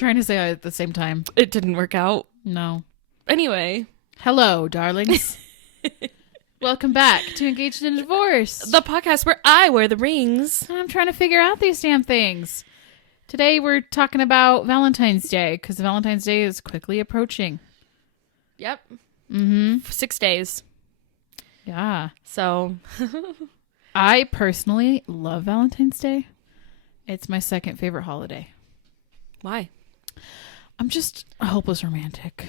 trying to say at the same time. It didn't work out. No. Anyway. Hello, darlings. Welcome back to Engaged in Divorce. The podcast where I wear the rings. I'm trying to figure out these damn things. Today we're talking about Valentine's Day because Valentine's Day is quickly approaching. Yep. Mm-hmm. 6 days. Yeah. So. I personally love Valentine's Day. It's my second favorite holiday. Why? I'm just a hopeless romantic.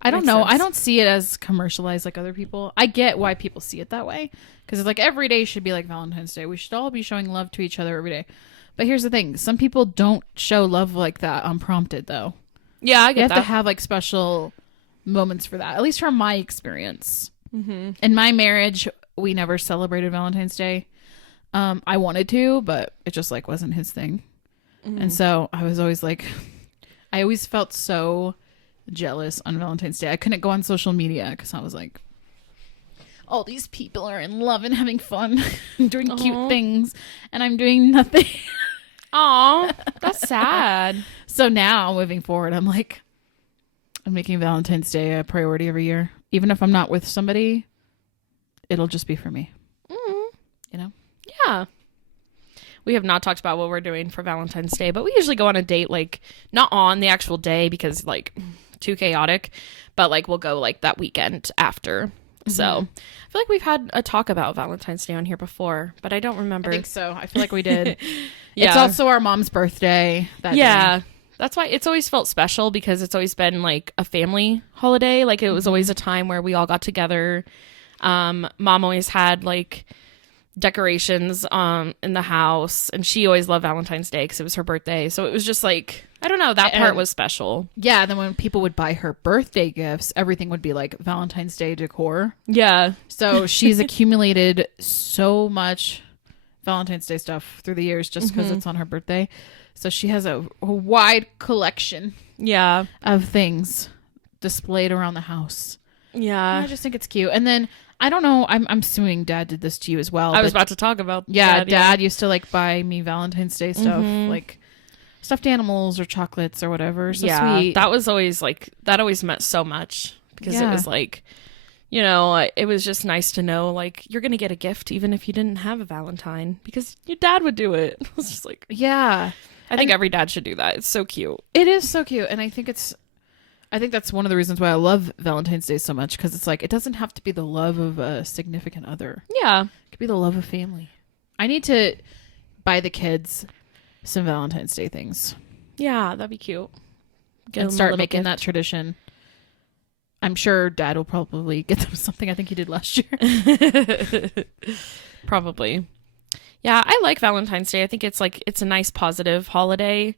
I don't Makes know. sense. I don't see it as commercialized like other people. I get why people see it that way. Because it's like every day should be like Valentine's Day. We should all be showing love to each other every day. But here's the thing. Some people don't show love like that unprompted, though. Yeah, I get You have that. to have like special moments for that. At least from my experience. Mm-hmm. In my marriage, we never celebrated Valentine's Day. I wanted to, but it just like wasn't his thing. Mm-hmm. And so I was always like, I always felt so jealous on Valentine's Day. I couldn't go on social media because I was like, all these people are in love and having fun and doing cute things, and I'm doing nothing. Aw, that's sad. So now, moving forward, I'm like, I'm making Valentine's Day a priority every year. Even if I'm not with somebody, it'll just be for me. Mm-hmm. You know? Yeah. We have not talked about what we're doing for Valentine's Day, but we usually go on a date, like, not on the actual day because, like, too chaotic, but, like, we'll go, like, that weekend after. Mm-hmm. So, I feel like we've had a talk about Valentine's Day on here before, but I don't remember. I think so. I feel like we did. Yeah. It's also our mom's birthday that day. That's why it's always felt special because it's always been, like, a family holiday. Like, it was always a time where we all got together. Mom always had, like, decorations in the house, and she always loved Valentine's Day because it was her birthday. So it was just like, I don't know, that part was special. Yeah, and then when people would buy her birthday gifts, everything would be like Valentine's Day decor. Yeah. So she's accumulated so much Valentine's Day stuff through the years just because it's on her birthday. So she has a wide collection of things displayed around the house. Yeah. And I just think it's cute. And then I don't know, I'm assuming Dad did this to you as well. I was about to talk about Dad used to like buy me Valentine's Day stuff, like stuffed animals or chocolates or whatever. So sweet. That was always like, that always meant so much because it was like, you know, it was just nice to know like you're going to get a gift even if you didn't have a Valentine because your dad would do it. It was just like, yeah. I think every dad should do that. It's so cute. It is so cute. And I think that's one of the reasons why I love Valentine's Day so much because it's like it doesn't have to be the love of a significant other. Yeah. It could be the love of family. I need to buy the kids some Valentine's Day things. Yeah, that'd be cute. And start making that tradition. I'm sure Dad will probably get them something. I think he did last year. Probably. Yeah, I like Valentine's Day. I think it's like it's a nice positive holiday.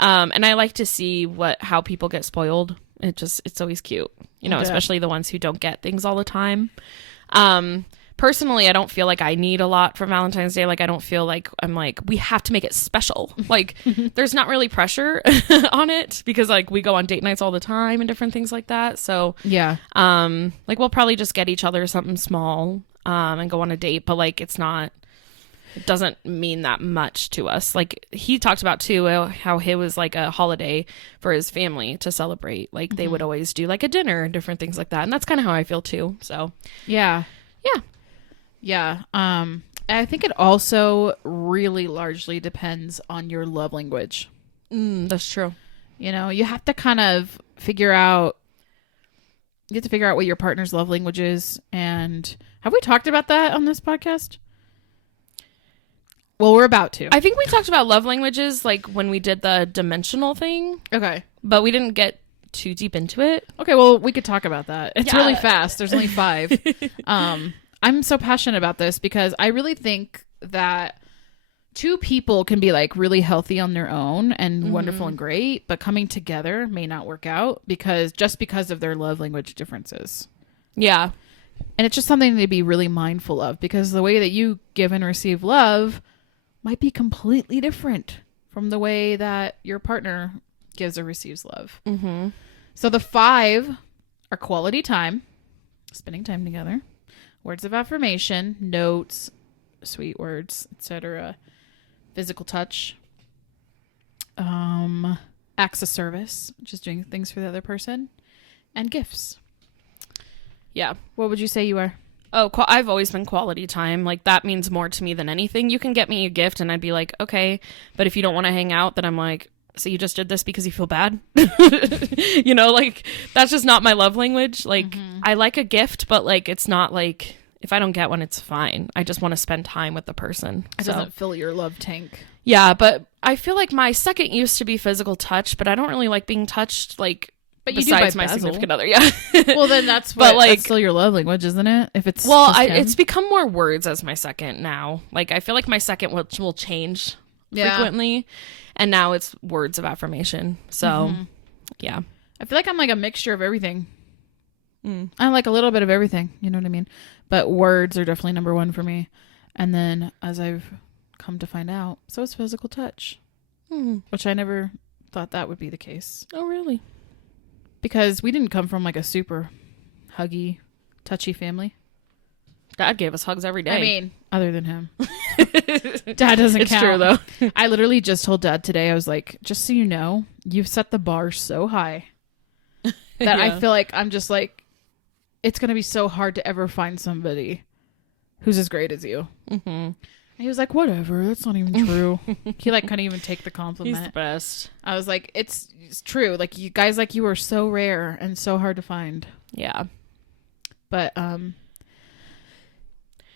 And I like to see how people get spoiled. It's always cute, you know, especially the ones who don't get things all the time. Personally, I don't feel like I need a lot for Valentine's Day. Like, I don't feel like I'm like, we have to make it special. Like, there's not really pressure on it because like we go on date nights all the time and different things like that. So yeah, like we'll probably just get each other something small, and go on a date, but like it doesn't mean that much to us. Like he talked about too how it was like a holiday for his family to celebrate. Like they would always do like a dinner and different things like that. And that's kind of how I feel too. So yeah. I think it also really largely depends on your love language. That's true. You know, you have to kind of figure out what your partner's love language is. And have we talked about that on this podcast? Well, we're about to. I think we talked about love languages like when we did the dimensional thing. Okay. But we didn't get too deep into it. Okay, well, we could talk about that. It's really fast. There's only 5. I'm so passionate about this because I really think that 2 people can be like really healthy on their own and wonderful and great, but coming together may not work out because of their love language differences. Yeah. And it's just something to be really mindful of because the way that you give and receive love might be completely different from the way that your partner gives or receives love. Mm-hmm. So the 5 are quality time, spending time together, words of affirmation, notes, sweet words, etc., physical touch, Acts of service, just doing things for the other person, and gifts. Yeah. What would you say you are? Oh, I've always been quality time. Like, that means more to me than anything. You can get me a gift and I'd be like, okay. But if you don't want to hang out, then I'm like, so you just did this because you feel bad? You know, like, that's just not my love language. Like, I like a gift, but, like, it's not like, if I don't get one, it's fine. I just want to spend time with the person. It doesn't fill your love tank. Yeah, but I feel like my second used to be physical touch, but I don't really like being touched, like, but you besides do my Basil. significant other. Yeah. Well, then that's still your love language, isn't it? If it's it's become more words as my second now. Like, I feel like my second will change frequently, and now it's words of affirmation. So, yeah. I feel like I'm like a mixture of everything. I like a little bit of everything, you know what I mean? But words are definitely number one for me. And then, as I've come to find out, so is physical touch, which I never thought that would be the case. Oh, really? Because we didn't come from like a super huggy, touchy family. Dad gave us hugs every day. I mean, other than him. Dad doesn't it's count. true, though. I literally just told Dad today, I was like, just so you know, you've set the bar so high that I feel like I'm just like, it's going to be so hard to ever find somebody who's as great as you. And he was like, whatever, that's not even true. He like couldn't even take the compliment. He's the best. I was like, it's true. Like, you guys like you are so rare and so hard to find. Yeah. But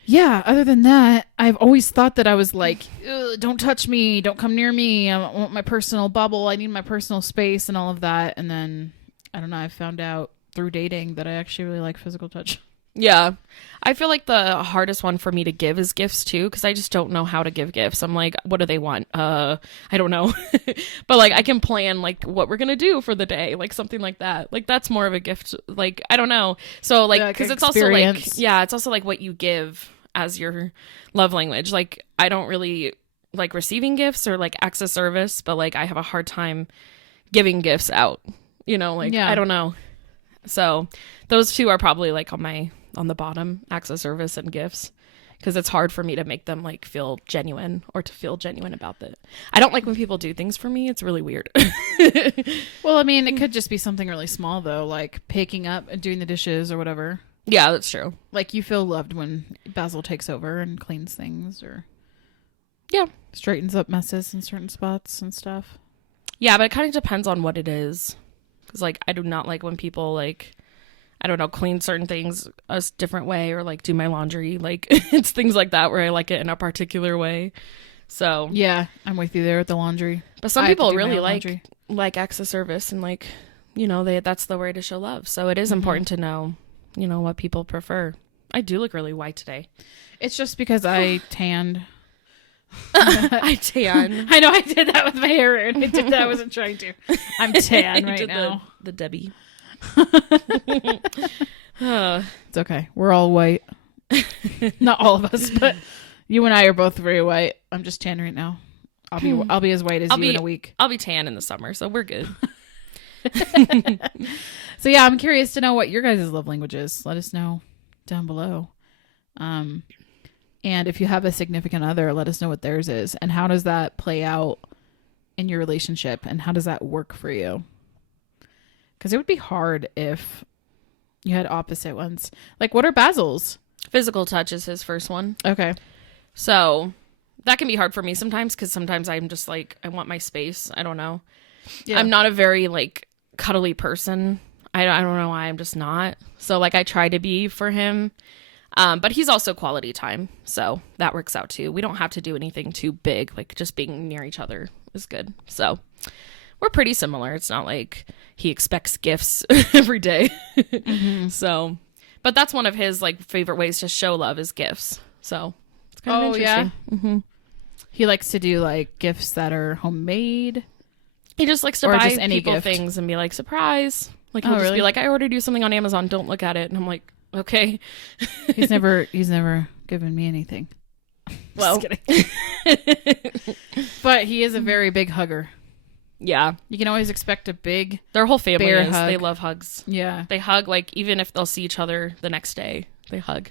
yeah, other than that, I've always thought that I was like, don't touch me, don't come near me, I want my personal bubble, I need my personal space and all of that. And then I don't know, I found out through dating that I actually really like physical touch. Yeah. I feel like the hardest one for me to give is gifts too, because I just don't know how to give gifts. I'm like, what do they want? I don't know. But like, I can plan like what we're gonna do for the day, like something like that. Like, that's more of a gift. Like, I don't know. So like, because it's also like, it's also like what you give as your love language. Like, I don't really like receiving gifts or like acts of service, but like I have a hard time giving gifts out, you know, like, I don't know. So those two are probably like on the bottom, acts of service and gifts, because it's hard for me to make them like feel genuine or to feel genuine about it. I don't like when people do things for me. It's really weird. Well, I mean, it could just be something really small though, like picking up and doing the dishes or whatever. Yeah, that's true. Like, you feel loved when Basil takes over and cleans things or straightens up messes in certain spots and stuff. Yeah, but it kind of depends on what it is. Because like, I do not like when people like, I don't know, clean certain things a different way or like do my laundry. Like, it's things like that where I like it in a particular way. So yeah, I'm with you there with the laundry. But some people really like acts of service and like, you know, that's the way to show love. So it is important to know, you know, what people prefer. I do look really white today. It's just because I tanned. I tan. I know I did that with my hair, and I did that. I wasn't trying to. I'm tan right now. The Debbie. It's okay. We're all white. Not all of us, but you and I are both very white. I'm just tan right now. I'll be as white as you in a week. I'll be tan in the summer, so we're good. So yeah, I'm curious to know what your guys' love language is. Let us know down below. And if you have a significant other, let us know what theirs is. And how does that play out in your relationship? And how does that work for you? Because it would be hard if you had opposite ones. Like, what are Basil's? Physical touch is his first one. Okay. So that can be hard for me sometimes, because sometimes I'm just like, I want my space. I don't know. Yeah. I'm not a very like cuddly person. I don't know why. I'm just not. So like, I try to be for him. But he's also quality time. So that works out too. We don't have to do anything too big. Like, just being near each other is good. So we're pretty similar. It's not like he expects gifts every day. So, but that's one of his like favorite ways to show love is gifts. So it's kind of interesting. Yeah. He likes to do like gifts that are homemade. He just likes to buy just people things and be like, surprise. Like, he'll just be like, I ordered you something on Amazon. Don't look at it. And I'm like, okay. He's never given me anything. Well, just kidding. But he is a very big hugger. Yeah. You can always expect a big Their whole family bear is. hug. They love hugs. Yeah. They hug, like, even if they'll see each other the next day. They hug.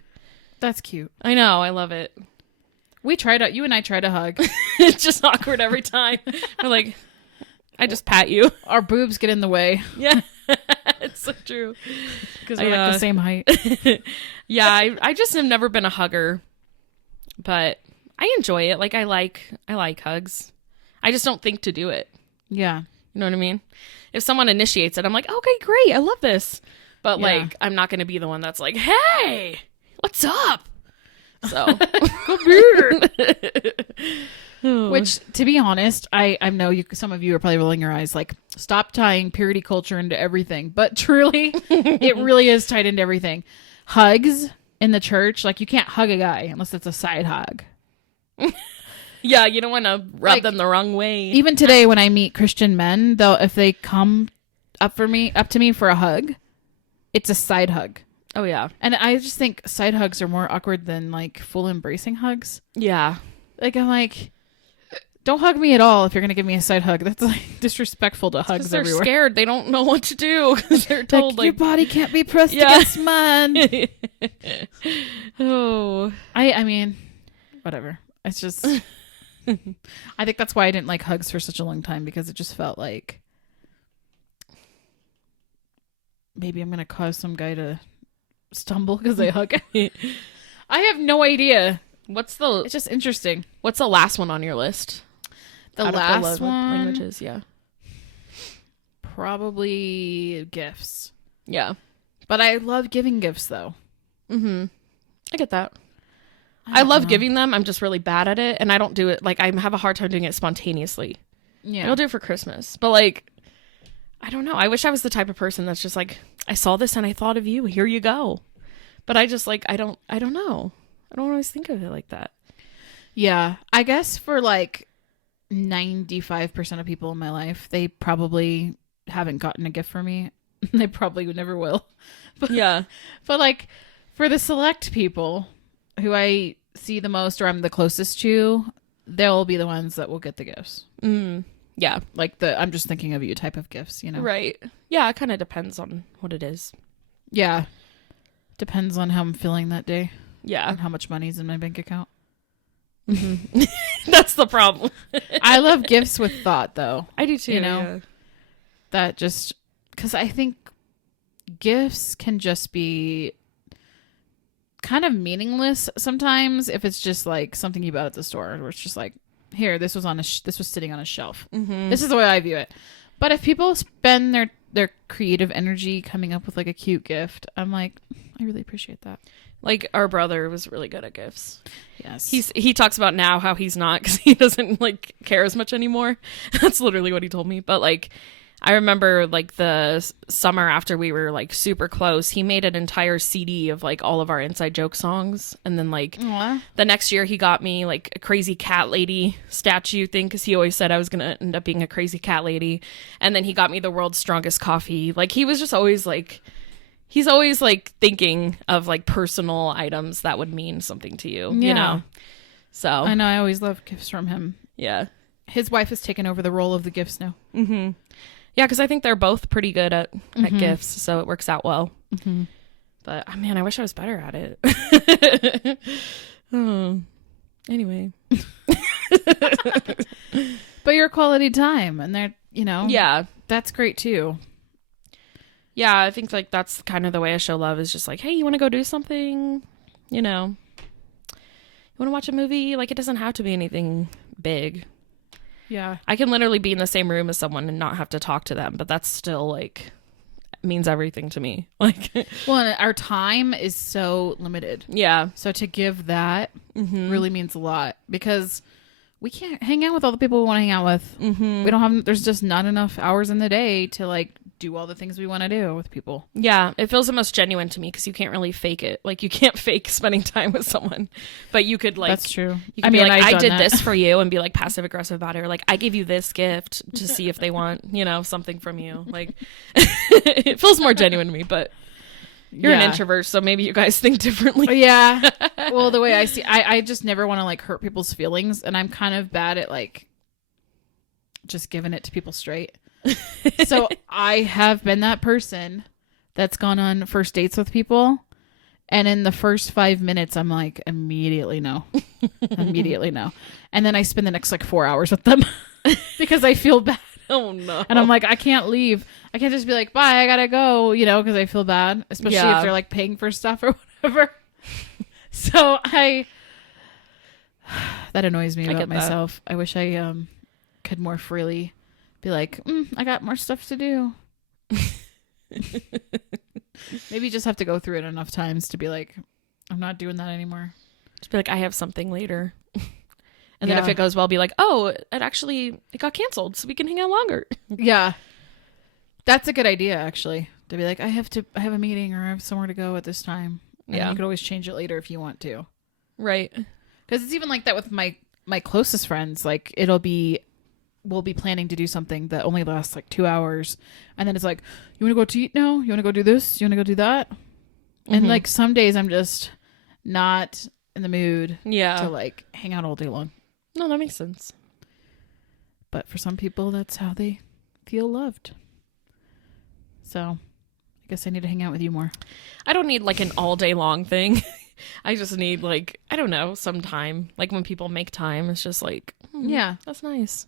That's cute. I know. I love it. You and I try to hug. It's just awkward every time. We're like, I just pat you. Our boobs get in the way. Yeah. It's so true. Because we're like the same height. Yeah, I just have never been a hugger. But I enjoy it. Like I like hugs. I just don't think to do it. Yeah. You know what I mean? If someone initiates it, I'm like, okay, great. I love this. But like, I'm not going to be the one that's like, hey, what's up? So come here. Which, to be honest, I know some of you are probably rolling your eyes like, stop tying purity culture into everything. But truly, it really is tied into everything. Hugs in the church, like you can't hug a guy unless it's a side hug. Yeah, you don't want to rub them the wrong way. Even today when I meet Christian men, though, if they come up to me for a hug, it's a side hug. Oh, yeah. And I just think side hugs are more awkward than like full embracing hugs. Yeah. Like I'm like, don't hug me at all if you're going to give me a side hug. That's like disrespectful to hugs they're everywhere. Scared. They don't know what to do because they're told like, your body can't be pressed against mine. Oh. I mean, whatever. It's just, I think that's why I didn't like hugs for such a long time, because it just felt like maybe I'm going to cause some guy to stumble because I hug. I have no idea. It's just interesting. What's the last one on your list? The last one? Languages, yeah. Probably gifts. Yeah. But I love giving gifts, though. Mm-hmm. I get that. I love giving them. I'm just really bad at it. And I don't do it. Like, I have a hard time doing it spontaneously. Yeah. I'll do it for Christmas. But, like, I don't know. I wish I was the type of person that's just like, I saw this and I thought of you. Here you go. But I just, like, I don't know. I don't always think of it like that. Yeah. I guess for, like, 95% of people in my life, they probably haven't gotten a gift from me. They probably never will. But, yeah. But, like, for the select people who I see the most or I'm the closest to, they'll be the ones that will get the gifts. Yeah. Like I'm just thinking of you type of gifts, you know? Right. Yeah, it kind of depends on what it is. Yeah. Depends on how I'm feeling that day. Yeah. And how much money's in my bank account. Mm-hmm. That's the problem. I love gifts with thought, though. I do too. You know? Yeah. That just... Because I think gifts can just be kind of meaningless sometimes if it's just like something you bought at the store where it's just like, here, this was sitting on a shelf. Mm-hmm. This is the way I view it. But if people spend their creative energy coming up with like a cute gift, I'm like, I really appreciate that. Like our brother was really good at gifts. Yes. He talks about now how he's not because he doesn't like care as much anymore. That's literally what he told me. But like, I remember like the summer after we were like super close, he made an entire CD of like all of our inside joke songs. And then like the next year he got me like a crazy cat lady statue thing because he always said I was going to end up being a crazy cat lady. And then he got me the world's strongest coffee. Like he was just always like, he's always like thinking of like personal items that would mean something to you, you know? So I know. I always love gifts from him. Yeah. His wife has taken over the role of the gifts now. Mm-hmm. Yeah, because I think they're both pretty good at gifts, so it works out well. Mm-hmm. But, oh, man, I wish I was better at it. Oh. Anyway. But your quality time, and they're, you know. Yeah. That's great, too. Yeah, I think, like, that's kind of the way I show love is just like, hey, you want to go do something? You know. You want to watch a movie? Like, it doesn't have to be anything big. Yeah. I can literally be in the same room as someone and not have to talk to them, but that's still like means everything to me. Like, well, and our time is so limited. Yeah. So to give that really means a lot because we can't hang out with all the people we want to hang out with. Mm-hmm. We don't have, there's just not enough hours in the day to like do all the things we want to do with people. Yeah. It feels the most genuine to me because you can't really fake it. Like you can't fake spending time with someone, but you could like, that's true. You could be like, I did this for you and be like passive aggressive about it. Or like, I gave you this gift to see if they want, you know, something from you. Like it feels more genuine to me, but you're an introvert. So maybe you guys think differently. Yeah. Well, the way I see, I just never want to like hurt people's feelings. And I'm kind of bad at like just giving it to people straight. So I have been that person that's gone on first dates with people, and in the first 5 minutes I'm like immediately no. And then I spend the next like 4 hours with them because I feel bad. Oh no. And I'm like, I can't leave. I can't just be like, bye, I gotta go, because I feel bad, especially if they're like paying for stuff or whatever. So that annoys me about myself. I wish I could more freely be like, I got more stuff to do. Maybe just have to go through it enough times to be like, I'm not doing that anymore. Just be like, I have something later. And then if it goes well, be like, oh, it got canceled, so we can hang out longer. Yeah. That's a good idea, actually. To be like, I have a meeting or I have somewhere to go at this time. And you could always change it later if you want to. Right. Because it's even like that with my closest friends. Like, we'll be planning to do something that only lasts like 2 hours. And then it's like, you want to go to eat now? You want to go do this? You want to go do that? Mm-hmm. And like some days I'm just not in the mood to like hang out all day long. No, that makes sense. But for some people, that's how they feel loved. So I guess I need to hang out with you more. I don't need like an all day long thing. I just need like, I don't know, some time. Like when people make time, it's just like, yeah, that's nice.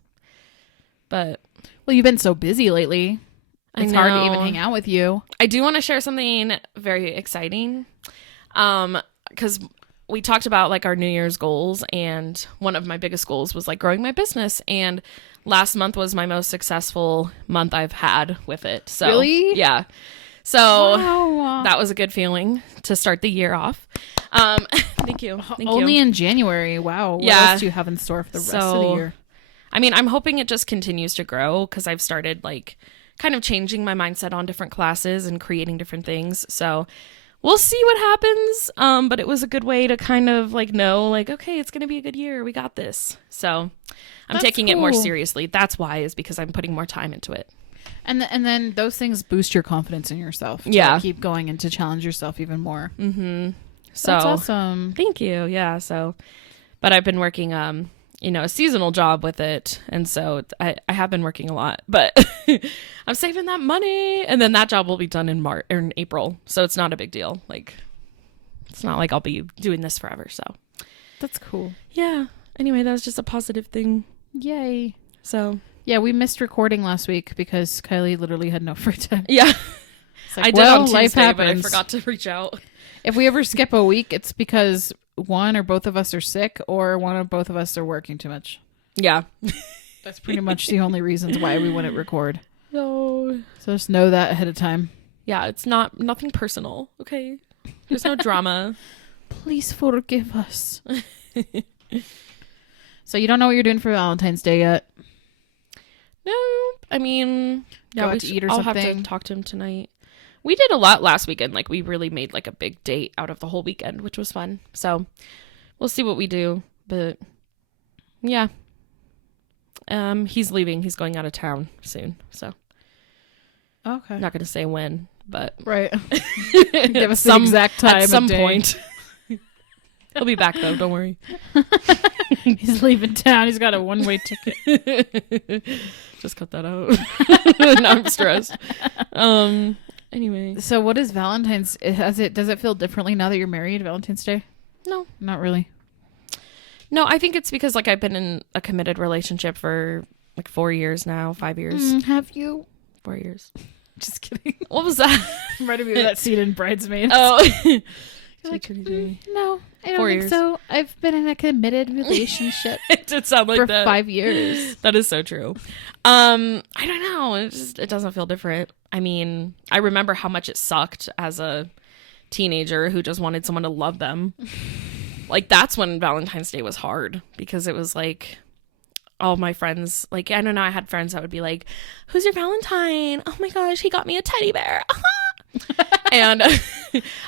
But well, you've been so busy lately. It's hard to even hang out with you. I do want to share something very exciting. Because we talked about like our New Year's goals, and one of my biggest goals was like growing my business, and last month was my most successful month I've had with it. So really? Yeah. So that was a good feeling to start the year off. Thank you. Only in January. Wow. What else do you have in store for the rest of the year? I mean, I'm hoping it just continues to grow because I've started like kind of changing my mindset on different classes and creating different things. So we'll see what happens. But it was a good way to kind of like know like, okay, it's going to be a good year. We got this. So I'm taking it more seriously. That's why, is because I'm putting more time into it. And then those things boost your confidence in yourself. To keep going and to challenge yourself even more. Mm-hmm. So that's awesome. Thank you. Yeah. So, but I've been working, a seasonal job with it. And so I have been working a lot, but I'm saving that money. And then that job will be done in March or in April. So it's not a big deal. Like, it's not like I'll be doing this forever. So that's cool. Yeah. Anyway, that was just a positive thing. Yay. So yeah, we missed recording last week because Kylie literally had no free time. Yeah. Like, I did on Tuesday, but I forgot to reach out. If we ever skip a week, it's because one or both of us are sick, or one or both of us are working too much. Yeah. That's pretty much the only reasons why we wouldn't record. No. So just know that ahead of time. Yeah, it's nothing personal, okay? There's no drama. Please forgive us. So you don't know what you're doing for Valentine's Day yet? No. I mean, go out to eat or I'll something? have to talk to him tonight. We did a lot last weekend. Like, we really made like a big date out of the whole weekend, which was fun. So we'll see what we do. But yeah. He's leaving. He's going out of town soon. So okay. Not going to say when, but right. Give us the exact time at some point. He'll be back though. Don't worry. He's leaving town. He's got a one-way ticket. Just cut that out. Now I'm stressed. Anyway. So what is Valentine's? Does it feel differently now that you're married, Valentine's Day? No. Not really. No, I think it's because like I've been in a committed relationship for like 4 years now, 5 years. Have you? 4 years. Just kidding. What was that? Reminded me of that scene in Bridesmaids. Oh. Like, no, I don't 4 think years. so. I've been in a committed relationship. It did sound like for that. 5 years. That is so true. I don't know. It doesn't feel different. I mean, I remember how much it sucked as a teenager who just wanted someone to love them. Like, that's when Valentine's Day was hard, because it was like all my friends, like, I don't know, I had friends that would be like, who's your Valentine? Oh my gosh, he got me a teddy bear. And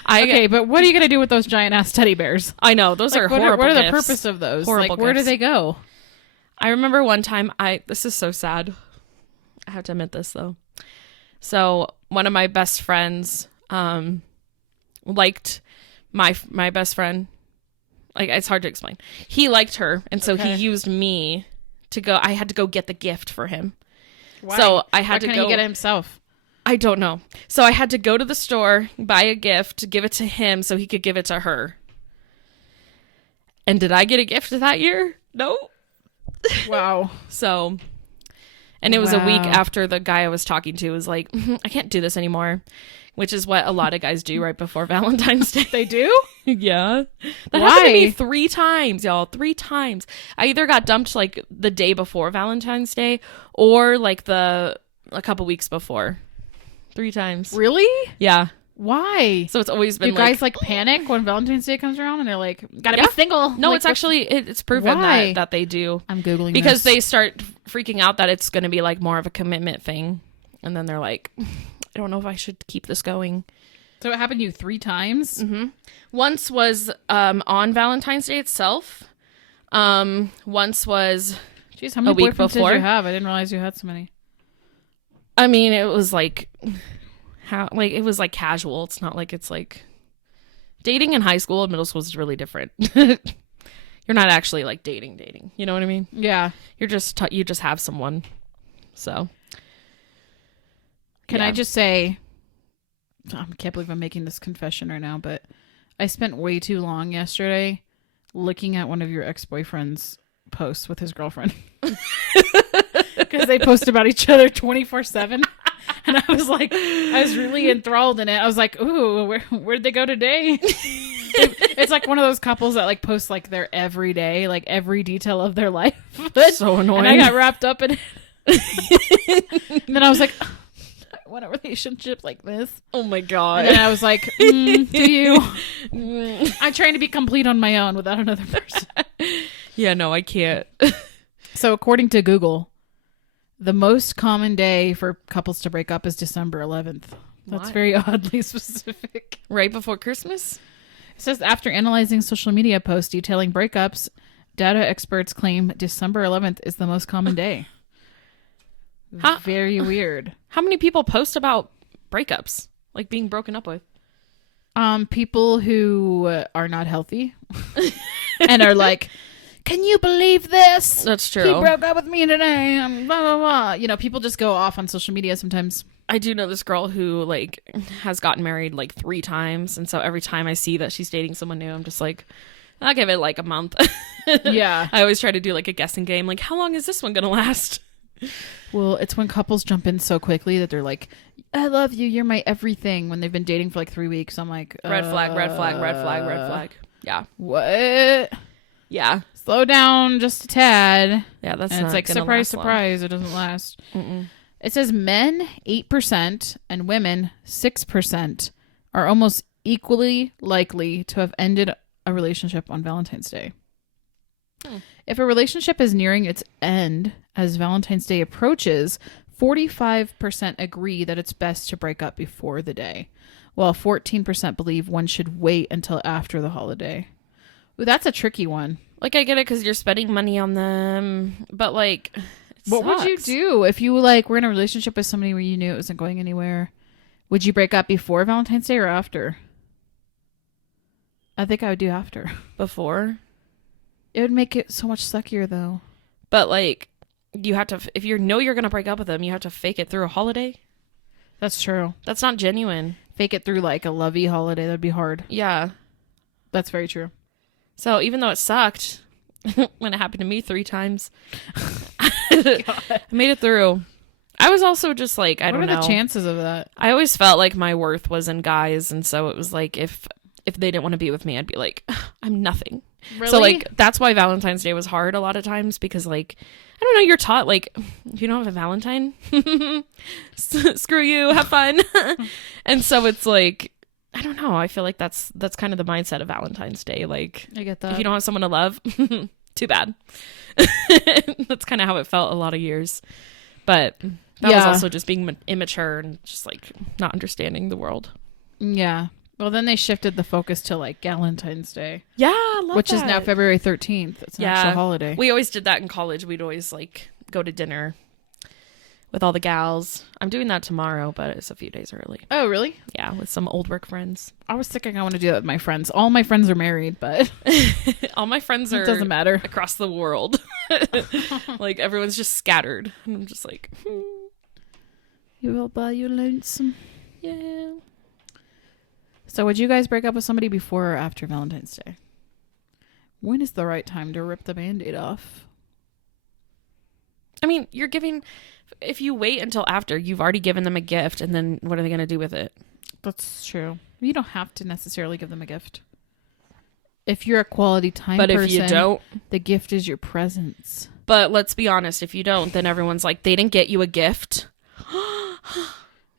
okay, but what are you going to do with those giant ass teddy bears? I know, those are horrible What are the gifts. purpose of those? Horrible like, where gifts. do they go? I remember one time, this is so sad. I have to admit this though. So one of my best friends liked my best friend. Like, it's hard to explain. He liked her, and so he used me to go. I had to go get the gift for him. Why? So I had to Why go can't he get it himself? I don't know. So I had to go to the store, buy a gift, give it to him so he could give it to her. And did I get a gift that year? No. Wow. So And it was a week Wow. after the guy I was talking to was like, I can't do this anymore, which is what a lot of guys do right before Valentine's Day. They do? Yeah. That Why? happened to me 3 times, y'all. 3 times. I either got dumped like the day before Valentine's Day or like a couple weeks before. 3 times. Really? Yeah. Why? So it's always been Do guys like panic when Valentine's Day comes around and they're like, gotta Yeah. be single? No, Like, it's actually, it's proven Why? that they do. I'm Googling Because this. they start freaking out that it's going to be like more of a commitment thing. And then they're like, I don't know if I should keep this going. So it happened to you 3 times? Mm-hmm. Once was on Valentine's Day itself. Once was, Jeez, how many a week boyfriends before. did you have? I didn't realize you had so many. I mean, it was like, it was like casual. It's not like it's like dating in high school and middle school is really different. You're not actually like dating. You know what I mean? Yeah. You're just, you just have someone. So. Can yeah. I just say, I can't believe I'm making this confession right now, but I spent way too long yesterday looking at one of your ex-boyfriend's posts with his girlfriend. Because they post about each other 24/7. And I was like, I was really enthralled in it. I was like, ooh, where'd they go today? It's like one of those couples that like post like their everyday, like every detail of their life. So annoying. And I got wrapped up in it. And then I was like, I want a relationship like this. Oh my God. And then I was like, do you? I'm trying to be complete on my own without another person. Yeah, no, I can't. So according to Google, the most common day for couples to break up is December 11th. That's Why? very oddly specific. Right before Christmas? It says after analyzing social media posts detailing breakups, data experts claim December 11th is the most common day. Huh? Very weird. How many people post about breakups? Like being broken up with? People who are not healthy and are like, can you believe this? That's true. He broke up with me today. Blah, blah, blah. You know, people just go off on social media sometimes. I do know this girl who like has gotten married like 3 times. And so every time I see that she's dating someone new, I'm just like, I'll give it like a month. Yeah. I always try to do like a guessing game. Like, how long is this one going to last? Well, it's when couples jump in so quickly that they're like, I love you. You're my everything. When they've been dating for like 3 weeks, I'm like, Red flag, red flag, red flag, red flag. Yeah. What? Yeah. Slow down just a tad. Yeah, that's And not it's like, gonna surprise, last long. surprise. It doesn't last. Mm-mm. It says men, 8%, and women, 6%, are almost equally likely to have ended a relationship on Valentine's Day. If a relationship is nearing its end as Valentine's Day approaches, 45% agree that it's best to break up before the day, while 14% believe one should wait until after the holiday. Ooh, that's a tricky one. Like, I get it because you're spending money on them, but like, it What would you sucks. do if you like were in a relationship with somebody where you knew it wasn't going anywhere? Would you break up before Valentine's Day or after? I think I would do after. Before? It would make it so much suckier though. But like, you have to, if you know you're going to break up with them, you have to fake it through a holiday. That's true. That's not genuine. Fake it through like a lovey holiday. That'd be hard. Yeah. That's very true. So even though it sucked when it happened to me 3 times, I made it through. I was also just like, I what don't are know. the chances of that? I always felt like my worth was in guys. And so it was like, if they didn't want to be with me, I'd be like, I'm nothing. Really? So like, that's why Valentine's Day was hard a lot of times because like, I don't know, you're taught like, if you don't have a Valentine, screw you, have fun. And so it's like, I don't know. I feel like that's kind of the mindset of Valentine's Day. Like, I get that. if you don't have someone to love, too bad. That's kind of how it felt a lot of years. But that was Yeah. also just being immature and just like not understanding the world. Yeah. Well, then they shifted the focus to like Valentine's Day, Yeah, I love which is now February 13th. It's an actual holiday. We always did that in college. We'd always like go to dinner with all the gals. I'm doing that tomorrow, but it's a few days early. Oh, really? Yeah, with some old work friends. I was thinking I want to do that with my friends. All my friends are married, but All my friends it are doesn't matter. across the world. Like everyone's just scattered. And I'm just like, You all by your lonesome. yeah. So would you guys break up with somebody before or after Valentine's Day? When is the right time to rip the Band-Aid off? I mean, you're giving if you wait until after, you've already given them a gift, and then what are they going to do with it? That's true. You don't have to necessarily give them a gift. If you're a quality time But person, if you don't, the gift is your presence. but let's be honest, if you don't, then everyone's like, they didn't get you a gift.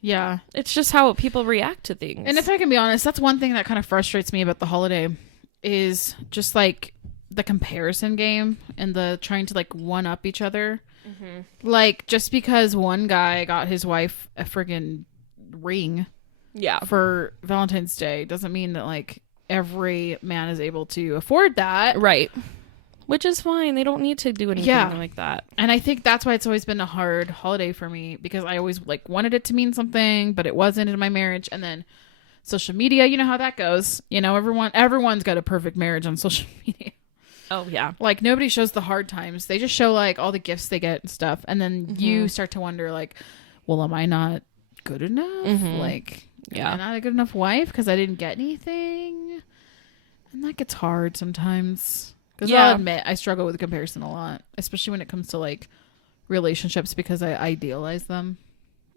Yeah. It's just how people react to things. And if I can be honest, that's one thing that kind of frustrates me about the holiday is just like the comparison game and the trying to like one up each other. Mm-hmm. Like just because one guy got his wife a friggin' ring for Valentine's Day doesn't mean that like every man is able to afford that. Right. Which is fine. They don't need to do anything like that. And I think that's why it's always been a hard holiday for me because I always like wanted it to mean something, but it wasn't in my marriage. And then social media, you know how that goes. You know, everyone's got a perfect marriage on social media. Oh, yeah. Like nobody shows the hard times. They just show like all the gifts they get and stuff. And then you start to wonder like, well, am I not good enough? Like, am I not a good enough wife because I didn't get anything? And that gets hard sometimes. Because I'll admit, I struggle with comparison a lot, especially when it comes to like relationships because I idealize them.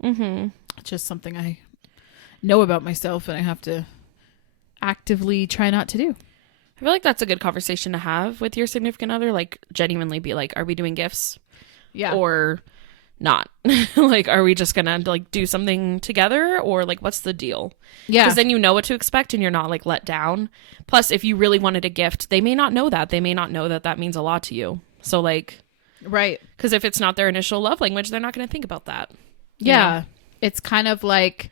Mm-hmm. It's just something I know about myself and I have to actively try not to do. I feel like that's a good conversation to have with your significant other. Like, genuinely be like, are we doing gifts? Yeah. Or not? Like, are we just going to like do something together? Or like, what's the deal? Yeah. Because then you know what to expect and you're not like let down. Plus, if you really wanted a gift, they may not know that. They may not know that that means a lot to you. So like, right. Because if it's not their initial love language, they're not going to think about that. Yeah. Know? It's kind of like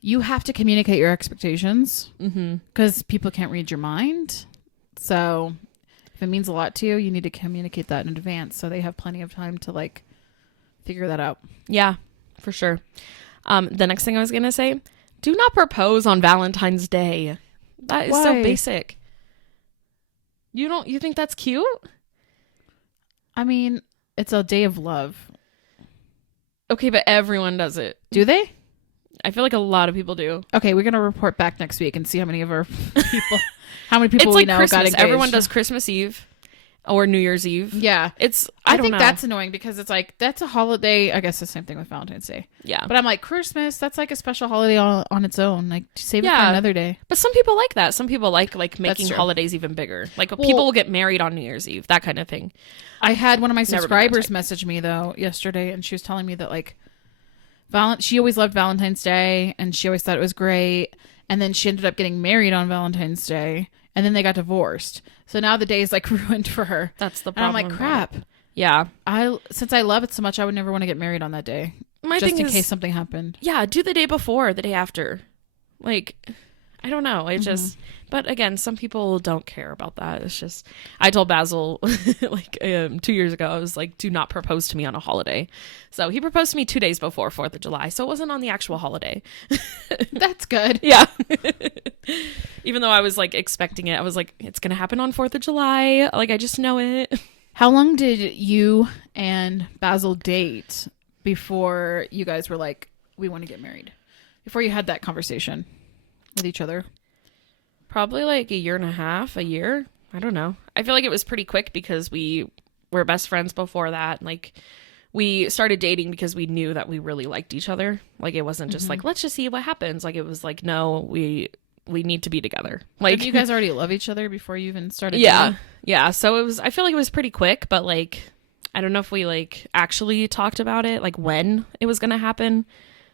you have to communicate your expectations because people can't read your mind. So if it means a lot to you, you need to communicate that in advance so they have plenty of time to like figure that out. Yeah, for sure. The next thing I was going to say, do not propose on Valentine's Day. That is so basic. You think that's cute? I mean, it's a day of love. Okay, but everyone does it. Do they? I feel like a lot of people do. Okay, we're going to report back next week and see how many of our people, how many people it's we like know Christmas. got engaged. Everyone does Christmas Eve or New Year's Eve. Yeah. I think know. That's annoying because it's like, that's a holiday. I guess the same thing with Valentine's Day. Yeah. But I'm like, Christmas, that's like a special holiday on its own. Like, save it for another day. But some people like that. Some people like making holidays even bigger. Like, people will get married on New Year's Eve, that kind of thing. I had one of my subscribers message me, though, yesterday, and she was telling me that, like, she always loved Valentine's Day, and she always thought it was great. And then she ended up getting married on Valentine's Day, and then they got divorced. So now the day is like ruined for her. That's the problem. And I'm like, crap. Yeah. Since I love it so much, I would never want to get married on that day. Just in case something happened. Yeah, do the day before, the day after. Like, I don't know. It just, but again, some people don't care about that. It's just, I told Basil like 2 years ago, I was like, do not propose to me on a holiday. So he proposed to me 2 days before 4th of July. So it wasn't on the actual holiday. That's good. Yeah. Even though I was like expecting it, I was like, it's going to happen on 4th of July. Like, I just know it. How long did you and Basil date before you guys were like, we want to get married? Before you had that conversation with each other? Probably like a year and a half, a year. I don't know. I feel like it was pretty quick because we were best friends before that. Like, we started dating because we knew that we really liked each other. Like, it wasn't just like, let's just see what happens. Like, it was like, no, we need to be together. Like, did you guys already love each other before you even started dating? Yeah. So I feel like it was pretty quick, but like, I don't know if we like actually talked about it, like when it was going to happen.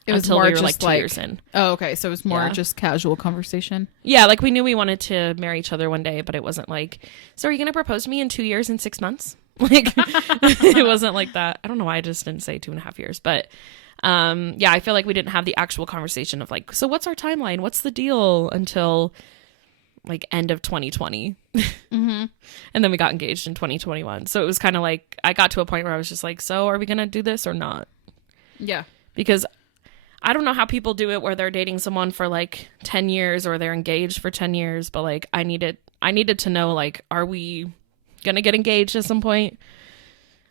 It was until more we were just like 2 years in. Oh, okay. So it was more just casual conversation. Yeah, like we knew we wanted to marry each other one day, but it wasn't like, so are you going to propose to me in 2 years and 6 months? Like, it wasn't like that. I don't know why I just didn't say 2.5 years, but yeah, I feel like we didn't have the actual conversation of like, so what's our timeline? What's the deal? Until like end of 2020. And then we got engaged in 2021. So it was kind of like, I got to a point where I was just like, so are we going to do this or not? Yeah. Because I don't know how people do it where they're dating someone for like 10 years or they're engaged for 10 years, but like I needed to know, like, are we going to get engaged at some point?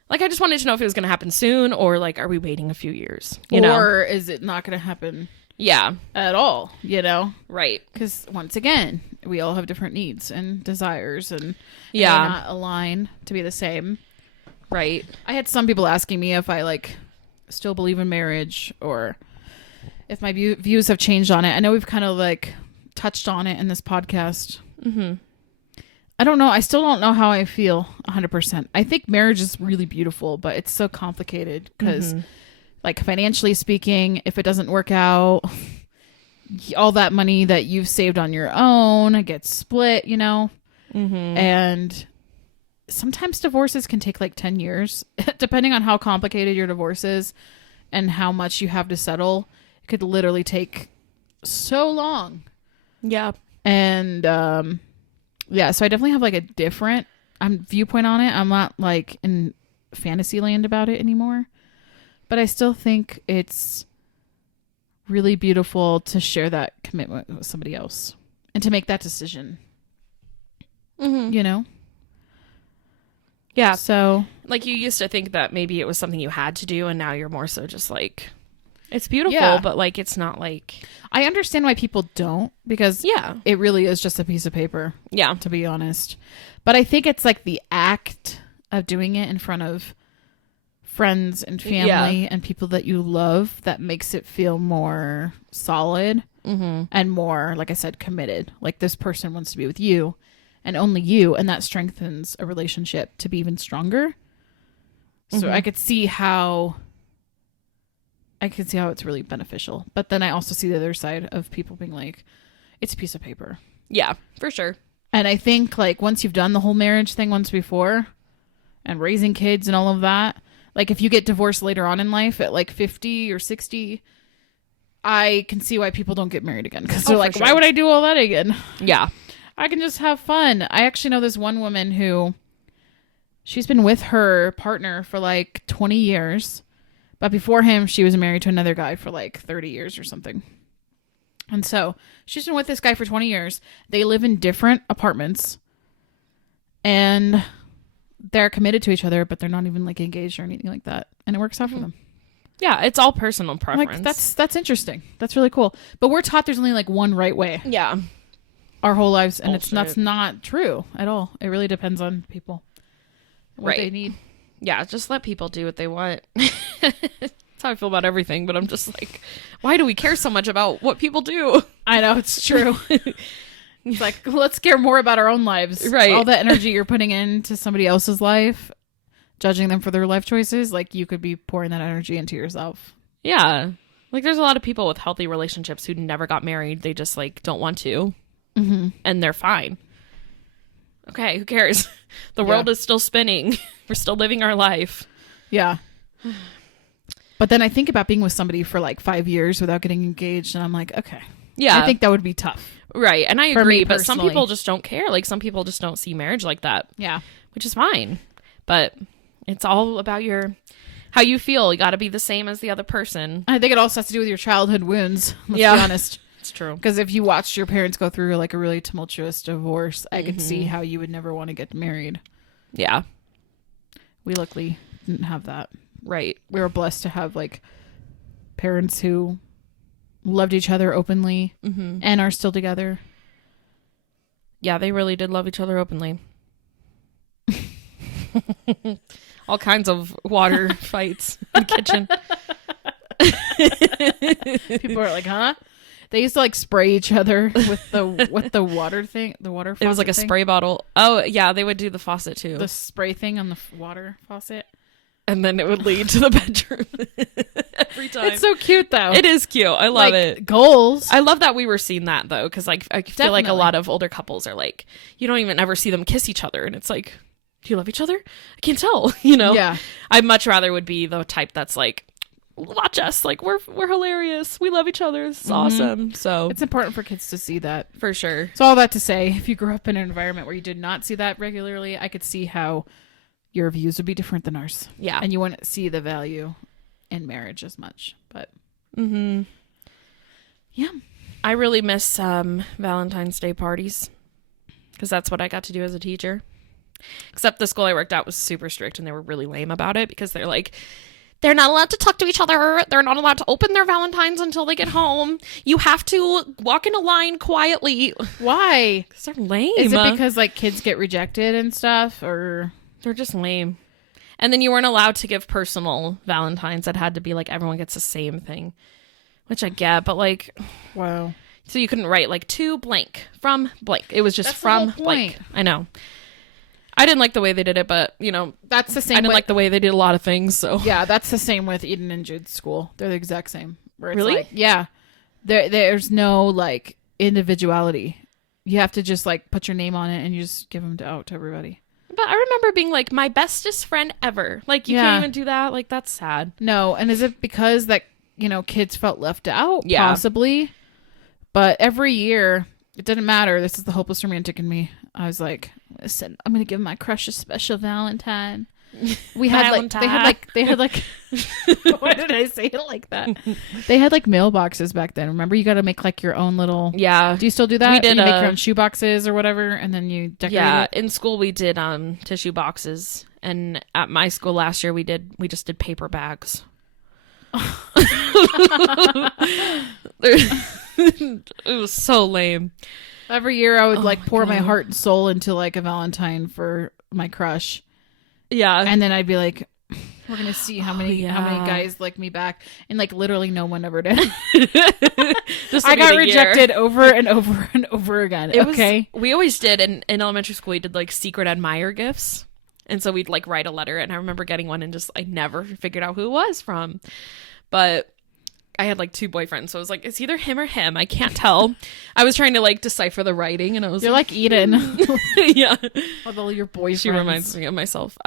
Like, I just wanted to know if it was going to happen soon or like, are we waiting a few years? Or is it not going to happen? Yeah. At all, Right. Because once again, we all have different needs and desires and may not align to be the same. Right. I had some people asking me if I like still believe in marriage or if my views have changed on it. I know we've kind of like touched on it in this podcast. I don't know. I still don't know how I feel 100%. I think marriage is really beautiful, but it's so complicated because like financially speaking, if it doesn't work out, all that money that you've saved on your own gets split, you know? And sometimes divorces can take like 10 years, depending on how complicated your divorce is and how much you have to settle. It could literally take so long. Yeah. And, yeah, so I definitely have like a different viewpoint on it. I'm not like in fantasy land about it anymore, but I still think it's really beautiful to share that commitment with somebody else and to make that decision, you know? Yeah. So like you used to think that maybe it was something you had to do, and now you're more so just like, it's beautiful, but like it's not like. I understand why people don't, because it really is just a piece of paper. Yeah. To be honest. But I think it's like the act of doing it in front of friends and family and people that you love that makes it feel more solid and more, like I said, committed. Like this person wants to be with you and only you, and that strengthens a relationship to be even stronger. So I could see how it's really beneficial. But then I also see the other side of people being like, it's a piece of paper. Yeah, for sure. And I think like once you've done the whole marriage thing once before and raising kids and all of that, like if you get divorced later on in life at like 50 or 60, I can see why people don't get married again. Because they're like, why would I do all that again? Yeah. I can just have fun. I actually know this one woman who she's been with her partner for like 20 years. But before him, she was married to another guy for like 30 years or something. And so she's been with this guy for 20 years. They live in different apartments. And they're committed to each other, but they're not even like engaged or anything like that. And it works out for them. Yeah, it's all personal preference. Like that's interesting. That's really cool. But we're taught there's only like one right way. Yeah. Our whole lives. And that's not true at all. It really depends on people. What they need. Yeah, just let people do what they want. That's how I feel about everything, but I'm just like, why do we care so much about what people do? I know, it's true. It's like, let's care more about our own lives. Right. All the energy you're putting into somebody else's life, judging them for their life choices, like you could be pouring that energy into yourself. Yeah. Like there's a lot of people with healthy relationships who never got married. They just like don't want to. And they're fine. Okay, who cares? The world is still spinning. We're still living our life. Yeah. But then I think about being with somebody for like 5 years without getting engaged, and I'm like, okay. Yeah. I think that would be tough. Right. And I agree, but some people just don't care. Like some people just don't see marriage like that. Yeah. Which is fine. But it's all about how you feel. You got to be the same as the other person. I think it also has to do with your childhood wounds. Let's be honest. It's true. Because if you watched your parents go through like a really tumultuous divorce, I could see how you would never want to get married. Yeah. We luckily didn't have that. Right. We were blessed to have like parents who loved each other openly and are still together. Yeah, they really did love each other openly. All kinds of water fights in the kitchen. People are like, huh? They used to like spray each other with the water thing, the water faucet. It was like a spray bottle. Oh, yeah, they would do the faucet too. The spray thing on the water faucet. And then it would lead to the bedroom every time. It's so cute, though. It is cute. I love it. Goals. I love that we were seeing that, though, because like I feel like a lot of older couples are like, you don't even ever see them kiss each other. And it's like, do you love each other? I can't tell, you know? Yeah. I much rather would be the type that's like, watch us. Like, we're hilarious. We love each other. This is awesome. So it's important for kids to see that. For sure. So all that to say, if you grew up in an environment where you did not see that regularly, I could see how your views would be different than ours. Yeah. And you wouldn't see the value in marriage as much. But yeah. I really miss Valentine's Day parties because that's what I got to do as a teacher. Except the school I worked at was super strict and they were really lame about it because they're like, they're not allowed to talk to each other. They're not allowed to open their Valentines until they get home. You have to walk in a line quietly. Why? Because they're lame. Is it because like kids get rejected and stuff, or they're just lame? And then you weren't allowed to give personal Valentines. It had to be like everyone gets the same thing, which I get, but like, Wow. so you couldn't write like to blank from blank. It was just That's the from whole blank. point. I know. I didn't like the way they did it, but you know, That's the same. I didn't like the way they did a lot of things. So Yeah, that's the same with Eden and Jude's school. They're the exact same. Where it's Really? like, yeah. There's no like individuality. You have to just like put your name on it and you just give them out to everybody. But I remember being like my bestest friend ever. Like you can't even do that. Like that's sad. No, and is it because that, you know, kids felt left out? Yeah. Possibly. But every year, it didn't matter. This is the hopeless romantic in me. I was like, listen, I'm gonna give my crush a special Valentine. We had Valentine. they had like why did I say it like that? They had like mailboxes back then. Remember, you got to make like your own little. Yeah. Do you still do that? We did, You make your own shoe boxes or whatever, and then you decorate Yeah, it? in school we did tissue boxes, and at my school last year we just did paper bags. It was so lame. Every year, I would like my pour my God. heart and soul into like a Valentine for my crush, Yeah. and then I'd be like, "We're gonna see how many yeah. guys like me back," and like literally no one ever did. Just I to got be the year. rejected over and over and over again. Okay. We always did in elementary school. We did like secret admire gifts, and so we'd like write a letter. And I remember getting one, and just I never figured out who it was from. But I had like 2 boyfriends, so I was like, it's either him or him. I can't tell. I was trying to like decipher the writing, and I was You're like Eden. yeah. With all your boyfriends. She reminds me of myself.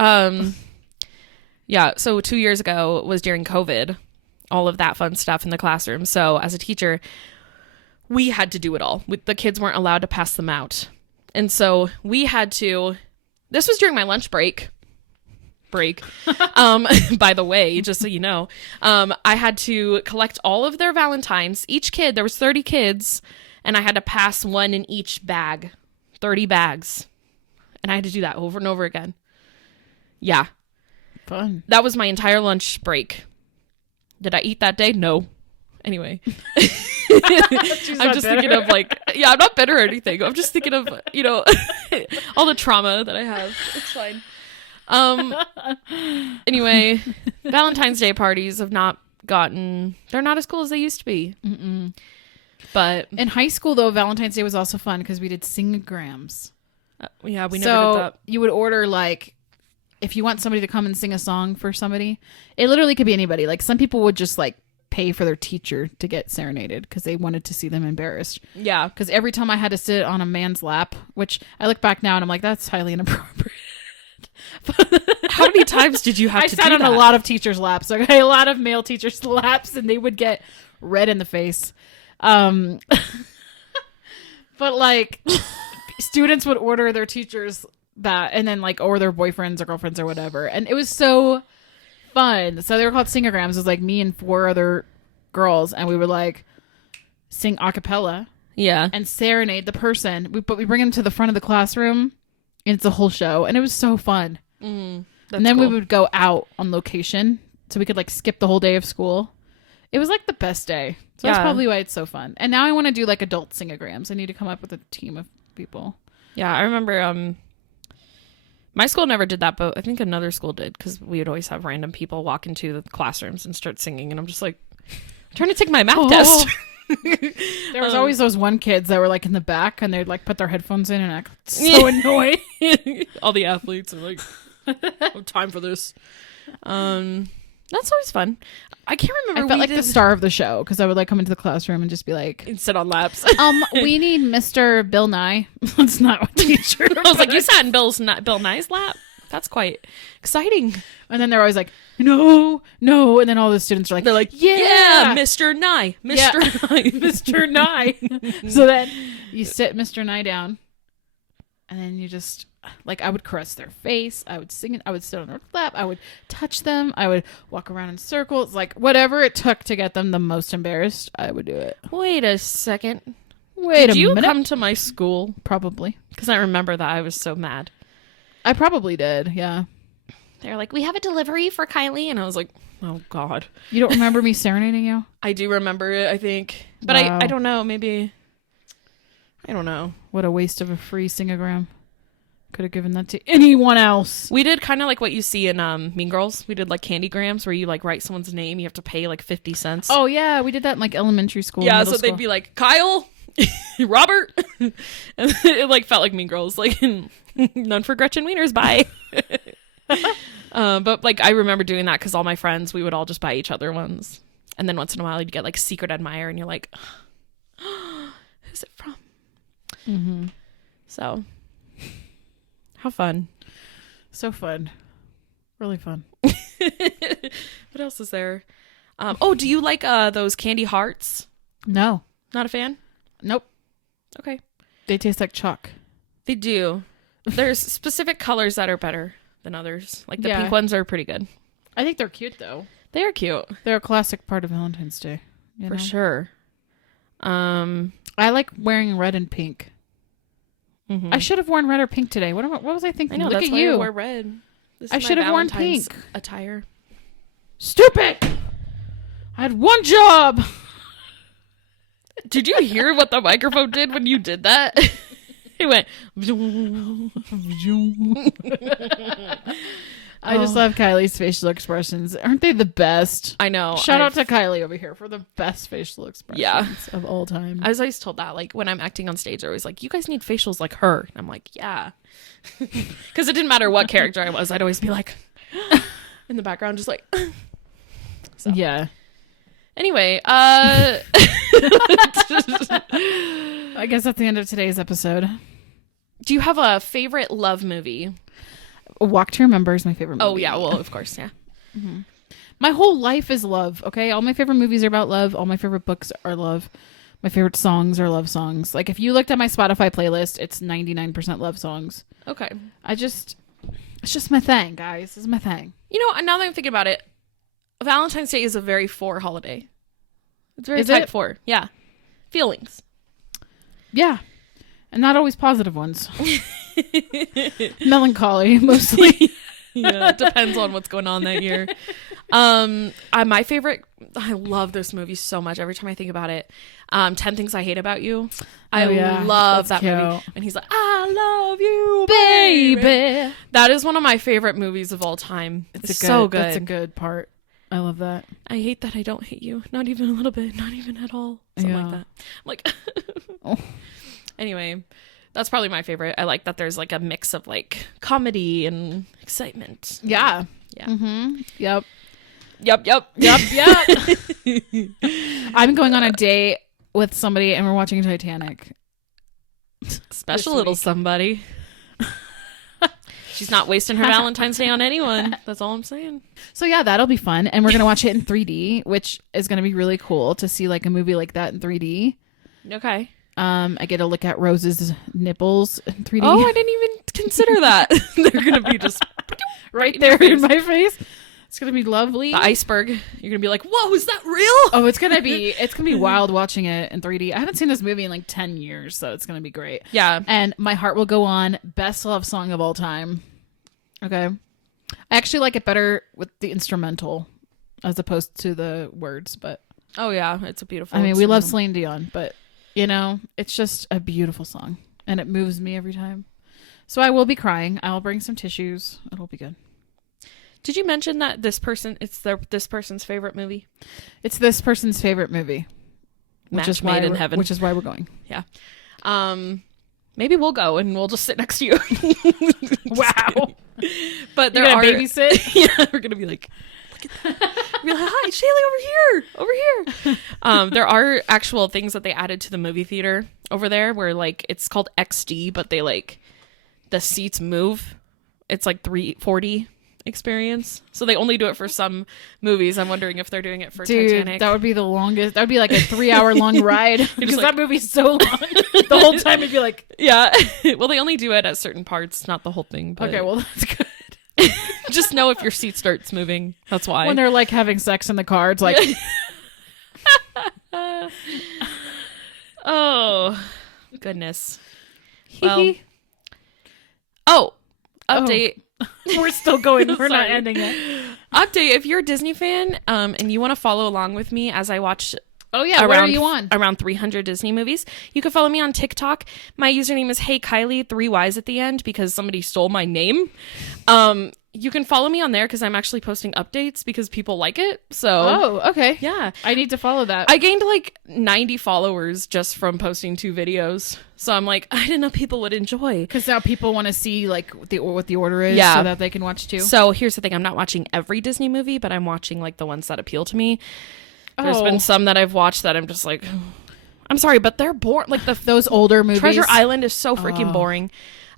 Yeah. So 2 years ago was during COVID, all of that fun stuff in the classroom. So as a teacher, we had to do it all. The kids weren't allowed to pass them out. And so we had to, this was during my lunch break. By the way, just so you know, I had to collect all of their Valentines. Each kid, there was 30 kids, and I had to pass one in each bag, 30 bags. And I had to do that over and over again. Yeah. Fun. That was my entire lunch break. Did I eat that day? No. Anyway. I'm just thinking of like, yeah, I'm not bitter or anything. I'm just thinking of, you know, all the trauma that I have. It's fine. Anyway, Valentine's Day parties have not they're not as cool as they used to be. Mm-mm. But in high school, though, Valentine's Day was also fun because we did sing-grams. yeah, we never did that. You would order like, if you want somebody to come and sing a song for somebody, it literally could be anybody. Like some people would just like pay for their teacher to get serenaded because they wanted to see them embarrassed. Yeah. Because every time I had to sit on a man's lap, which I look back now and I'm like, that's highly inappropriate. How many times did you have I to sat do on that? a lot of teachers' laps. I got a lot of male teachers' laps, and they would get red in the face. But like, students would order their teachers that, and then like, or their boyfriends or girlfriends or whatever, and it was so fun. So they were called singograms. It was like me and 4 other girls, and we would like sing a cappella Yeah. and serenade the person. But we bring them to the front of the classroom, and it's a whole show, and it was so fun. And And then we would go out on location so we could like skip the whole day of school. It was like the best day. So that's Yeah. probably why it's so fun. And now I want to do like adult singograms. I need to come up with a team of people. Yeah, I remember my school never did that, but I think another school did because we would always have random people walk into the classrooms and start singing, and I'm just like, I'm trying to take my math test. There was always those one kids that were like in the back and they'd like put their headphones in and act so annoyed. All the athletes are like, no time for this. That's always fun. I can't remember. I felt like the star of the show because I would like come into the classroom and just be like, and sit on laps. we need Mr. Bill Nye. That's not what teacher. I was like, you sat in Bill Nye's lap? That's quite exciting. And then they're always like, no. And then all the students are like, They're like, yeah, Mr. Nye. Yeah. Mr. Nye. Mr. Nye. So then you sit Mr. Nye down and then you just like, I would caress their face. I would sing it. I would sit on their lap. I would touch them. I would walk around in circles. Like whatever it took to get them the most embarrassed, I would do it. Wait a second. Wait Did a you minute. come to my school? Probably. Because I remember that I was so mad. I probably did. Yeah. They're like, we have a delivery for Kiley. And I was like, oh, God. You don't remember me serenading you? I do remember it, I think. But Wow. I don't know. Maybe. I don't know. What a waste of a free singogram. Could have given that to anyone else. We did kind of like what you see in Mean Girls. We did like candygrams where you like write someone's name. You have to pay like 50 cents. Oh, yeah. We did that in like elementary school. Yeah, middle so school. they'd be like, Kyle, Robert. And it like felt like Mean Girls. Like, none for Gretchen Wieners, bye. But like I remember doing that because all my friends, we would all just buy each other ones. And then once in a while you'd get like Secret Admirer and you're like, who's it from? Mm-hmm. So, how fun. So fun. Really fun. What else is there? Do you like those candy hearts? No. Not a fan? Nope. Okay. They taste like chalk. They do. There's specific colors that are better than others. Like the pink ones are pretty good. I think they're cute, though. They are cute. They're a classic part of Valentine's Day. For sure. I like wearing red and pink. Mm-hmm. I should have worn red or pink today. What was I thinking? I know, Look that's at why you. I wore red. I should have worn pink. Attire. Stupid! I had one job! Did you hear what the microphone did when you did that? It went. I just love Kylie's facial expressions. Aren't they the best? I know. Shout out to Kylie over here for the best facial expressions of all time. I was always told that, like, when I'm acting on stage, they're always like, you guys need facials like her. And I'm like, yeah. Because it didn't matter what character I was. I'd always be like, in the background, just like. So. Yeah. Anyway, I guess that's the end of today's episode. Do you have a favorite love movie? Walk to Remember is my favorite movie. Oh, yeah. Well, of course. Yeah. Mm-hmm. My whole life is love. Okay. All my favorite movies are about love. All my favorite books are love. My favorite songs are love songs. Like if you looked at my Spotify playlist, it's 99% love songs. Okay. It's just my thing, guys. It's my thing. You know, now that I'm thinking about it, Valentine's Day is a very 4 holiday. It's very Is type it? 4. Yeah. Feelings. Yeah. And not always positive ones. Melancholy, mostly. Yeah, it depends on what's going on that year. My favorite, I love this movie so much. Every time I think about it, 10 Things I Hate About You. I love that movie. And he's like, I love you, baby. That is one of my favorite movies of all time. It's so good. That's a good part. I love that. I hate that I don't hate you. Not even a little bit. Not even at all. Something like that. I'm like, oh. Anyway, that's probably my favorite. I like that there's like a mix of like comedy and excitement. Yeah. Yeah. Mm-hmm. Yep. I'm I'm going on a date with somebody and we're watching Titanic. Special little somebody. She's not wasting her Valentine's Day on anyone. That's all I'm saying. So yeah, that'll be fun. And we're going to watch it in 3D, which is going to be really cool to see like a movie like that in 3D. Okay. I get to look at Rose's nipples in 3D. Oh, I didn't even consider that. They're going to be just right there in my face. It's going to be lovely. The iceberg. You're going to be like, whoa, is that real? Oh, it's going to be wild watching it in 3D. I haven't seen this movie in like 10 years, so it's going to be great. Yeah. And My Heart Will Go On, best love song of all time. Okay. I actually like it better with the instrumental as opposed to the words, but. Oh, yeah. It's a beautiful I mean, we love Celine Dion, but, you know, it's just a beautiful song and it moves me every time. So I will be crying. I'll bring some tissues. It'll be good. Did you mention that this person's favorite movie? It's this person's favorite movie. Match made in heaven. Which is why we're going. Yeah. Maybe we'll go and we'll just sit next to you. Wow. But there are babysit. Yeah, we're gonna be like, look at that. We're like, hi, Shaylee, over here. There are actual things that they added to the movie theater over there where like it's called XD, but they like the seats move. It's like 340 experience, so they only do it for some movies. I'm wondering if they're doing it for Titanic. That would be the longest. That would be like a 3-hour long ride because that movie's so long. The whole time it'd be like, yeah. Well, they only do it at certain parts, not the whole thing. But okay, well that's good. Just know if your seat starts moving. That's why. When they're like having sex in the car, it's like, oh goodness. Well, update. We're still going. We're not ending it. Update. If you're a Disney fan, and you want to follow along with me as I watch Oh yeah, where are you on? Around 300 Disney movies. You can follow me on TikTok. My username is Hey Kiley, 3 Y's at the end because somebody stole my name. You can follow me on there because I'm actually posting updates because people like it. So Oh, okay. yeah, I need to follow that. I gained like 90 followers just from posting 2 videos. So I'm like, I didn't know people would enjoy. Because now people want to see like what the order is, Yeah. so that they can watch too. So here's the thing: I'm not watching every Disney movie, but I'm watching like the ones that appeal to me. There's been some that I've watched that I'm just like, I'm sorry, but they're boring. Like those older movies. Treasure Island is so freaking boring.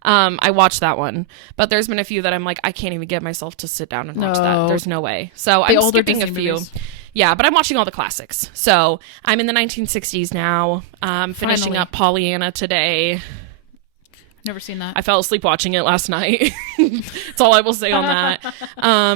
I watched that one, but there's been a few that I'm like, I can't even get myself to sit down and watch that. There's no way. So I'm older skipping Disney a few. movies. Yeah, but I'm watching all the classics. So I'm in the 1960s now. Finishing Finally. up Pollyanna today. Never seen that. I fell asleep watching it last night. That's all I will say on that.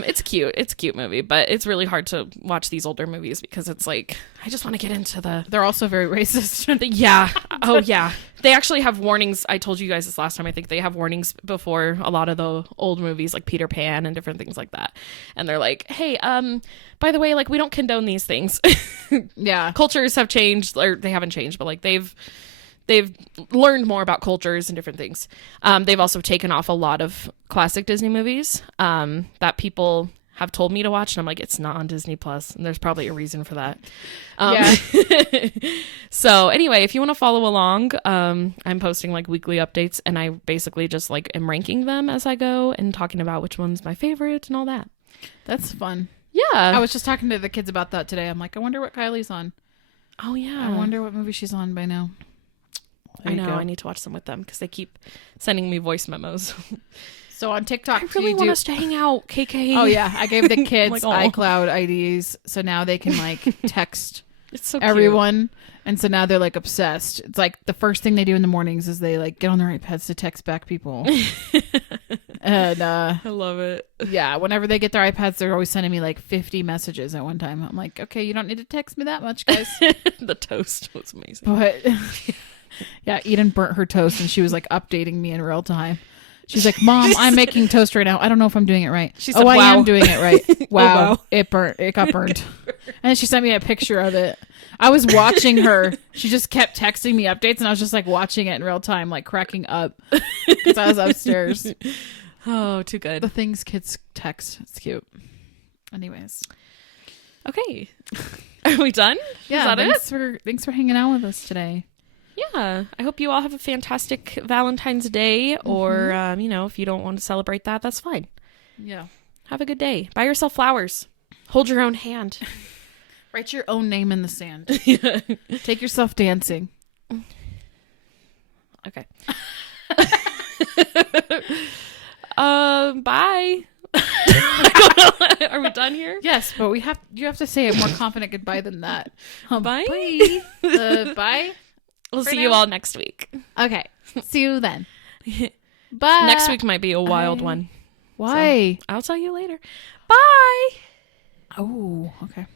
It's cute. It's a cute movie, but it's really hard to watch these older movies because it's like, I just want to get into the... They're also very racist. Yeah. Oh, yeah. They actually have warnings. I told you guys this last time. I think they have warnings before a lot of the old movies like Peter Pan and different things like that. And they're like, hey, by the way, like, we don't condone these things. Yeah. Cultures have changed, or they haven't changed, but like they've learned more about cultures and different things. They've also taken off a lot of classic Disney movies that people have told me to watch, and I'm like, it's not on Disney Plus, and there's probably a reason for that. Yeah. So anyway, if you want to follow along, I'm posting like weekly updates, and I basically just like am ranking them as I go and talking about which one's my favorite and all that. That's fun. Yeah. I was just talking to the kids about that today. I'm like, I wonder what Kylie's on. Oh yeah. I wonder what movie she's on by now. I know. I need to watch them with them because they keep sending me voice memos. So on TikTok, I really want us to hang out, KK. Oh yeah, I gave the kids Like, oh. iCloud IDs, so now they can like text It's so cute. everyone, and so now they're like obsessed. It's like the first thing they do in the mornings is they like get on their iPads to text back people. And I love it. yeah, whenever they get their iPads, they're always sending me like 50 messages at one time. I'm like, okay, you don't need to text me that much, guys. The toast was amazing. But yeah, Eden burnt her toast, and she was like updating me in real time. She's like, Mom, I'm making toast right now. I don't know if I'm doing it right. She said, I wow. am doing it right. Wow. wow. It burnt. It got burned. And then she sent me a picture of it. I was watching her. She just kept texting me updates, and I was just like watching it in real time, like cracking up because I was upstairs. Oh, too The good. things kids text. It's cute. Anyways. Okay. Are we done? Yeah. Is that it? Thanks for hanging out with us today. Yeah. I hope you all have a fantastic Valentine's Day, or, if you don't want to celebrate that, that's fine. Yeah. Have a good day. Buy yourself flowers. Hold your own hand. Write your own name in the sand. Take yourself dancing. Okay. Bye. Are we done here? Yes, but you have to say a more confident goodbye than that. Bye. Bye. Bye. We'll For see now. you all next week. Okay. See you then. Bye. Next week might be a wild one. Why? I'll tell you later. Bye. Oh, okay.